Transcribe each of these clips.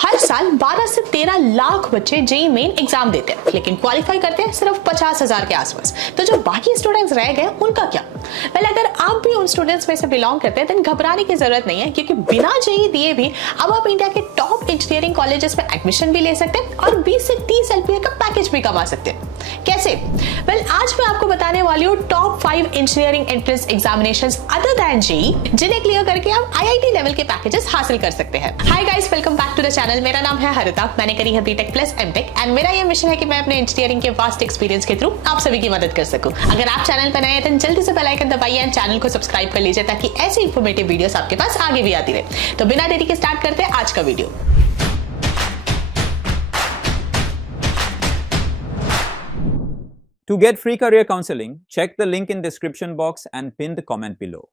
हर साल 12 से 13 लाख बच्चे जेईई मेन एग्जाम देते हैं, लेकिन क्वालिफाई करते हैं सिर्फ 50,000 के आसपास। तो जो बाकी स्टूडेंट्स रह गए उनका क्या? अगर आप भी उन स्टूडेंट्स में से बिलोंग करते हैं तो घबराने की जरूरत नहीं है, क्योंकि बिना जेईई दिए भी अब आप इंडिया के टॉप इंजीनियरिंग कॉलेजेस में एडमिशन भी ले सकते हैं और 20 से 30 एलपीए का पैकेज भी कमा सकते हैं। कैसे? आज मैं आपको बताने वाली हूँ top 5 engineering entrance examinations other then JEE, जिन्हें क्लियर करके आप आईआईटी लेवल के पैकेजेस हासिल कर सकते हैं। Hi guys, welcome back to the channel. मेरा नाम है हरिता, मैंने करी है बीटेक प्लस एमटेक एंड मेरा ये मिशन है कि मैं अपने इंजीनियरिंग के वास्ट एक्सपीरियंस के थ्रू आप सभी की मदद कर सकूं। अगर आप चैनल पर नए हैं तो जल्दी से बेल आइकन दबाइए एंड चैनल को सब्सक्राइब कर लीजिए, ताकि ऐसी इंफॉर्मेटिव वीडियोस आपके पास आगे भी आती रहे। तो बिना देरी के स्टार्ट करते हैं आज का video. To get free career counseling, check the link in description box and pin the comment below.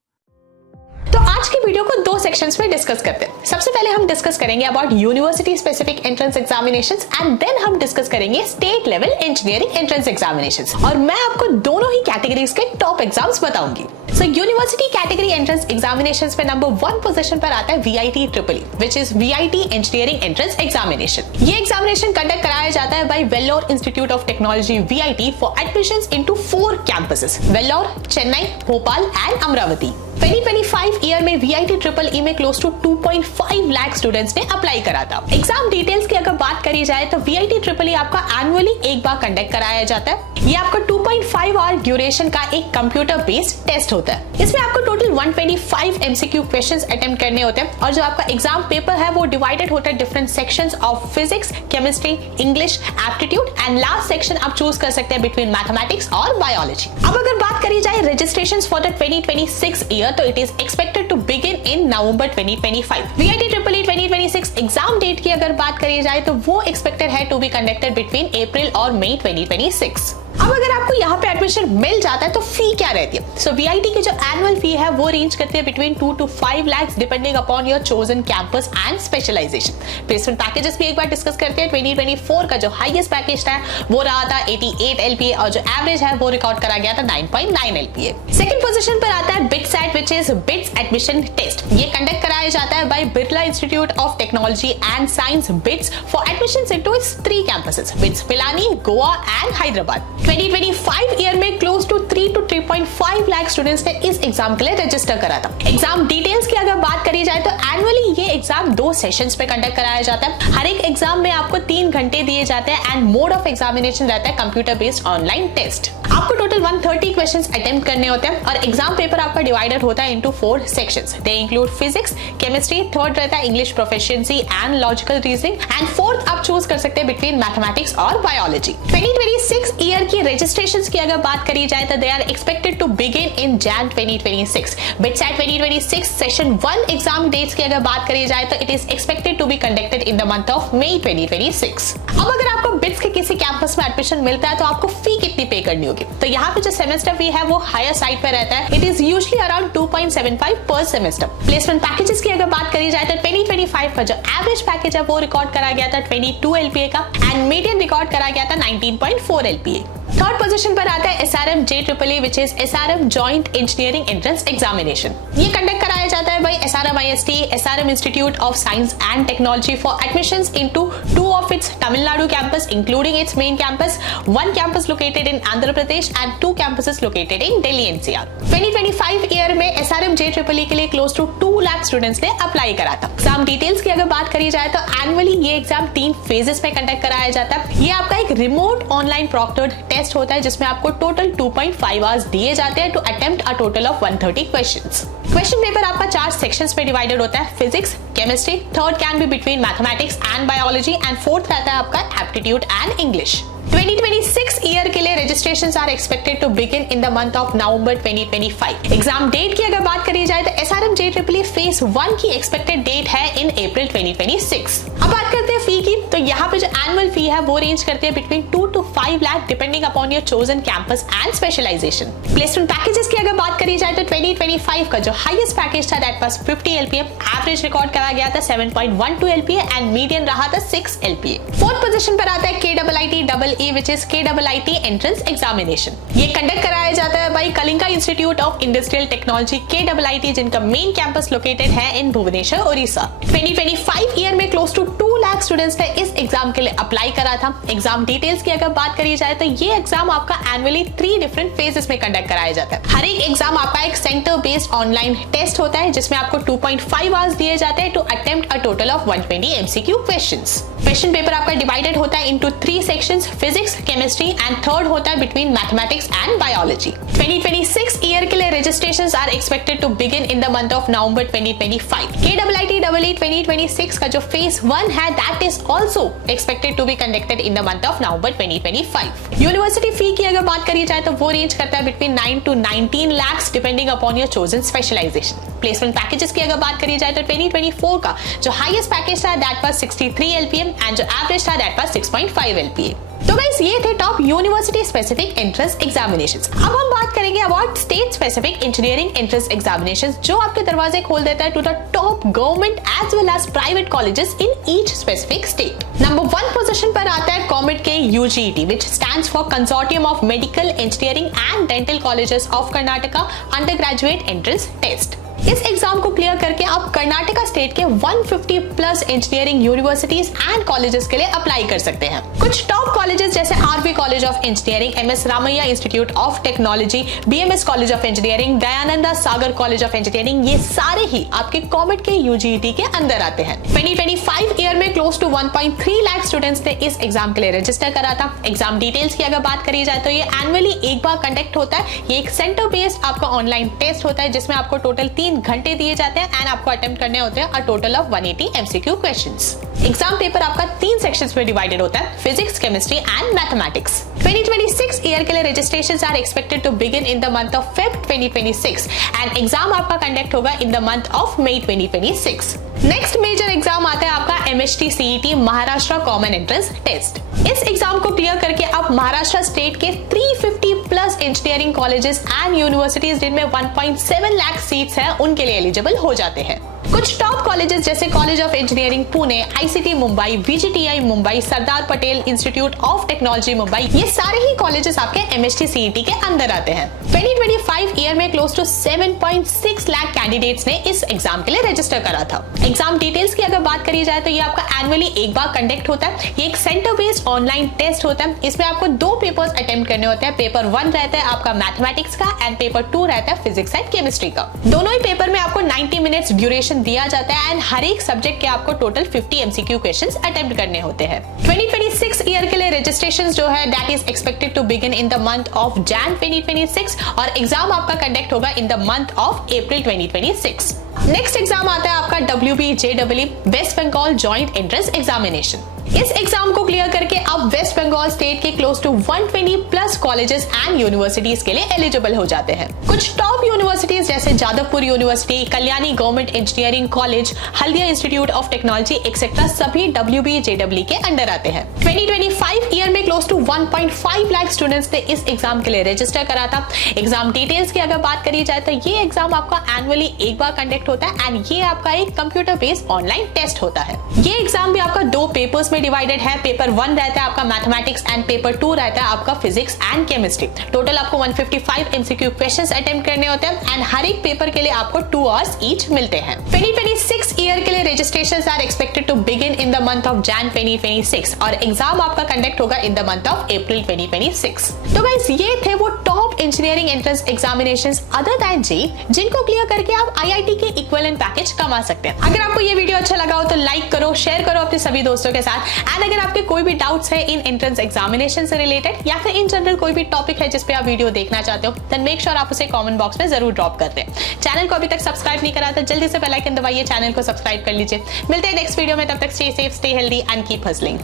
तो आज की वीडियो को दो सेक्शंस में डिस्कस करते हैं। सबसे पहले हम डिस्कस करेंगे about university specific entrance examinations and then हम डिस्कस करेंगे state level engineering entrance examinations, और मैं आपको दोनों ही कैटेगरीज के टॉप एग्जाम्स बताऊंगी। So university category entrance examinations में नंबर 1 पोजीशन पर आता है VIT triple, which is VIT engineering entrance examination. ये एग्जामिनेशन कंडक्ट कराया जाता है by Vellore Institute of Technology VIT for admissions into 4 campuses, Vellore, Chennai, Bhopal and Amravati. 2025 year में वीआईटी ट्रिपल ई में क्लोज टू 2.5 लाख स्टूडेंट्स ने अप्लाई करा था। एग्जाम डिटेल्स की अगर बात करी जाए तो वीआईटी ट्रिपल ई आपका एनुअली एक बार कंडक्ट कराया जाता है। ये आपका 2.5 आवर ड्यूरेशन का एक कंप्यूटर बेस्ड टेस्ट होता है। इसमें आपको टोटल 125 एमसीक्यू क्वेश्चंस अटेम्प्ट करने होते हैं, और जो आपका एग्जाम पेपर है वो डिवाइडेड होता है different sections of physics, chemistry, English, aptitude and last section आप चूज कर सकते हैं बिटवीन मैथमेटिक्स और बायोलॉजी। अब अगर बात करी जाए रजिस्ट्रेशंस फॉर द 2026 ईयर, तो it is expected to begin in November 2025. VIT EEE 2026 exam date की अगर बात करी जाए तो वो एक्सपेक्टेड है to be conducted between April और मई 2026। अब अगर आपको यहाँ पे एडमिशन मिल जाता है तो फी क्या रहती है? सो वीआईटी की जो एनुअल फी है वो रेंज करती है between 2 to 5 lakhs depending upon your chosen campus and specialisation. Placement packages भी एक बार डिस्कस करते हैं। 2024 का जो हाईएस्ट पैकेज था वो रहा था 88 एलपीए, और जो एवरेज है वो रिकॉर्ड करा गया था 9.9 एलपीए। सेकंड पोजीशन पर आता है BITSAT, which is BITS admission test. ये कंडक्ट कराया जाता है by Birla institute of technology and science BITS for admissions into its 3 campuses, BITS Pilani, Goa and Hyderabad. 2025 year में close to 3 to 3.5 lakh students ने इस एग्जाम के लिए रजिस्टर करा था। एग्जाम डिटेल्स की अगर बात करी जाए तो एनुअली ये एग्जाम 2 सेशंस में कंडक्ट कराया जाता है। हर एक एग्जाम में आपको 3 घंटे दिए जाते हैं एंड मोड ऑफ एग्जामिनेशन रहता है कंप्यूटर बेस्ड ऑनलाइन टेस्ट। आपको टोटल 130 क्वेश्चंस अटेम्प्ट करने होते हैं, और एग्जाम पेपर आपका डिवाइडेड होता है into 4 sections. They include physics, chemistry, third रहता है English proficiency and logical reasoning, and fourth आप चूज कर सकते हैं बिटवीन मैथमेटिक्स और बायोलॉजी। 2026 ईयर की रजिस्ट्रेशंस की अगर बात करी जाए तो they are expected to begin in Jan 2026। BITSAT 2026 session 1 exam dates की अगर बात करी जाए तो it is expected to be conducted in the month of May 2026। अब अगर आपको बिट्स के किसी कैंपस में एडमिशन मिलता है तो आपको फी कितनी पे करनी होगी? तो यहाँ पे जो सेमेस्टर फी है वो हायर साइड पे रहता है। इट इज यूजुअली अराउंड 2.75 पर सेमेस्टर। प्लेसमेंट पैकेजेस की अगर बात करी जाए तो 2025 का जो एवरेज पैकेज है वो रिकॉर्ड करा गया था 22 एलपीए का, एंड मीडियन रिकॉर्ड करा गया था 19.4 एलपीए। थर्ड पोजीशन पर आता है SRM JEEE, which is SRM joint engineering entrance examination. ये कंडक्ट कराया जाता है by SRM IST, SRM Institute of Science and Technology for admissions into 2 of its Tamil Nadu campus including its main campus, 1 campus located in Andhra Pradesh and 2 campuses located in Delhi NCR। 2025 year में SRM JEEE के लिए close to 2 lakh students ने apply करा था। Exam details की अगर बात करी जाए तो एनुअली ये एग्जाम 3 फेजेस में कंडक्ट कराया जाता है। ये आपका एक रिमोट ऑनलाइन प्रॉक्टर्ड टेस्ट होता है, जिसमें आपको टोटल 2.5 आवर्स दिए जाते हैं to attempt a total of 130 questions. Question paper आपका 4 सेक्शंस में डिवाइडेड होता है। Physics, chemistry, third can be between mathematics and biology, and fourth रहता है आपका एप्टीट्यूड एंड इंग्लिश। 2026 ईयर के लिए registrations are expected to begin in the month of November 2025। Exam date की अगर बात करी जाए तो एसआरएम JEEE फेज 1 की एक्सपेक्टेड डेट है इन अप्रैल 2026। अब बात करते हैं फी की, तो यहाँ पे जो एनुअल फी है वो रेंज करते हैं between 2 to 5 lakh depending upon your chosen campus and specialisation. Placement packages की अगर बात करी जाए तो 2025 का जो हाईएस्ट पैकेज था that was 50 LPA, average record करा गया था 7.12 एलपीए एंड मीडियन रहा था 6 एलपीए। फोर्थ पोजीशन पर आता है KIIT KEE which is KIIT entrance examination. ये कंडक्ट कराया जाता है by Kalinga institute of industrial technology KIIT, जिनका मेन कैंपस लोकेटेड है इन भुवनेश्वर, ओडिशा। 2025 ईयर में क्लोज टू 2 लाख स्टूडेंट्स ने इस एग्जाम के लिए अप्लाई करा था। एग्जाम डिटेल्स की अगर बात करी जाए तो ये एग्जाम आपका एनुअली 3 डिफरेंट फेजेस में कंडक्ट कराया जाता है। हर एक एग्जाम आपका एक सेंटर बेस्ड ऑनलाइन टेस्ट होता है जिसमें आपको 2.5 आवर्स दिए जाते हैं to attempt a total of 120 MCQ questions. Question paper आपका डिवाइडेड होता है into 3 sections, physics, chemistry and third होता है between mathematics and biology. 2026 year के लिए registrations are expected to begin in the month of November 2025। KIIT 2026 का जो phase 1 है that is also expected to be conducted in the month of November 2025। University fee की अगर बात करी जाए तो वो रेंज करता है between 9 to 19 lakhs depending upon your chosen specialisation. Placement packages की अगर बात करी जाए तो 2024 का जो हाईएस्ट पैकेज था दैट वाज 63 LPA एंड जो एवरेज था दैट वाज 6.5 LPA। तो गाइस ये थे top university specific entrance examinations. अब हम बात करेंगे about state specific engineering entrance examinations जो आपके दरवाजे खोल देता है to the top government as well as private colleges in each specific state. Number 1 position पर आता है COMEDK UGET which stands for consortium of medical engineering and dental colleges of Karnataka undergraduate entrance test. इस exam को clear करके आप Karnataka state के 150 plus engineering universities and colleges के लिए अप्लाई कर सकते हैं। कुछ टॉप कॉलेजेस जैसे RV college of engineering, MS Ramaiah institute of technology, BMS college of engineering, Dayananda Sagar college of engineering, ये सारे ही आपके कॉमेट के UGET के अंदर आते हैं। 2025 ईयर में क्लोज टू 1.3 लाख स्टूडेंट्स ने इस एग्जाम के लिए रजिस्टर करा था। एग्जाम डिटेल्स की अगर बात करी जाए तो ये एनुअली एक बार कंडक्ट होता है। ये एक सेंटर बेस्ड आपका ऑनलाइन टेस्ट होता है जिसमें आपको टोटल 3 घंटे दिए जाते हैं एंड आपको अटेम्प्ट करने होते हैं a total of 180 MCQ questions. Exam paper आपका 3 सेक्शंस में डिवाइडेड होता है, physics, chemistry and mathematics. 2026 year के लिए registrations are expected to begin in the month of Feb 2026 and exam आपका कंडक्ट होगा in the month of May 2026। Next major exam आता है आपका MHT CET Maharashtra common entrance test. इस exam को clear करके आप महाराष्ट्र स्टेट के 350 plus engineering colleges and universities जिनमें 1.7 लाख सीट्स हैं उनके लिए एलिजिबल हो जाते हैं। कुछ टॉप कॉलेजेस जैसे college of engineering Pune, ICT Mumbai, VGTI Mumbai, Sardar Patel institute of technology Mumbai, ये सारे ही कॉलेजेस आपके MHT CET के अंदर आते हैं। 2025 ईयर में क्लोज टू 7.6 लाख कैंडिडेट्स ने इस एग्जाम के लिए रजिस्टर करा था। एग्जाम डिटेल्स की अगर बात करी जाए तो ये आपका एनुअली एक बार कंडक्ट होता है। ये एक सेंटर बेस्ड ऑनलाइन टेस्ट होता है। इसमें आपको 2 पेपर्स अटेम्प्ट करने होते हैं। पेपर 1 रहता है आपका मैथमेटिक्स का एंड पेपर 2 रहता है फिजिक्स एंड केमिस्ट्री का। दोनों ही पेपर में आपको 90 मिनट्स ड्यूरेशन दिया जाता है एंड हर एक सब्जेक्ट के आपको टोटल 50 MCQ क्वेश्चंस अटेम्प्ट करने होते हैं। 2026 ईयर के लिए रजिस्ट्रेशंस जो है that is expected to begin in the month of Jan 2026 और एग्जाम आपका कंडक्ट होगा in the month of April 2026। Next exam आता है आपका WBJEE West Bengal joint entrance examination. इस एग्जाम को क्लियर करके आप वेस्ट बंगाल स्टेट के close to 120 plus colleges and universities के लिए एलिजिबल हो जाते हैं। कुछ टॉप यूनिवर्सिटीज जैसे Jadavpur university, Kalyani government engineering college, Haldia institute of technology etcetera सभी WBJEE के अंडर आते हैं। 2025 ईयर में क्लोज टू 1.5 लाख स्टूडेंट्स ने इस एग्जाम के लिए रजिस्टर करा था। एग्जाम डिटेल्स की अगर बात करी जाए तो ये एग्जाम आपका एनुअली एक बार कंडक्ट होता है एंड ये आपका एक कंप्यूटर बेस्ड ऑनलाइन टेस्ट होता है। ये एग्जाम भी आपका 2 पेपर्स में डिवाइडेड है। पेपर 1 रहता है आपका मैथमेटिक्स एंड पेपर 2 रहता है आपका फिजिक्स एंड केमिस्ट्री। टोटल आपको 155 MCQ क्वेश्चंस अटेम्प्ट करने होते हैं एंड हर एक पेपर के लिए आपको 2 आवर्स ईच मिलते हैं। 2026 ईयर के लिए registrations are expected to begin in the month of Jan 2026 और एग्जाम आपका कंडक्ट होगा in the month of April 2026। तो गाइस ये थे वो top engineering entrance examinations other than JEE जिनको क्लियर करके आप IIT के इक्विवेलेंट पैकेज कमा सकते हैं। अगर आपको ये वीडियो अच्छा लगा हो तो लाइक करो, शेयर करो अपने सभी दोस्तों के साथ एंड अगर आपके कोई भी डाउट्स है इन एंट्रेंस एग्जामिनेशन से रिलेटेड या फिर इन जनरल कोई भी टॉपिक है जिस पे आप वीडियो देखना चाहते हो देन मेक श्योर आप उसे कमेंट बॉक्स में जरूर ड्रॉप कर दें। चैनल को अभी तक सब्सक्राइब नहीं करा तो जल्दी से बेल आइकन दबाइए, चैनल को सब्सक्राइब कर लीजिए। मिलते हैं नेक्स्ट वीडियो में, तब तक stay safe, stay healthy and keep hustling.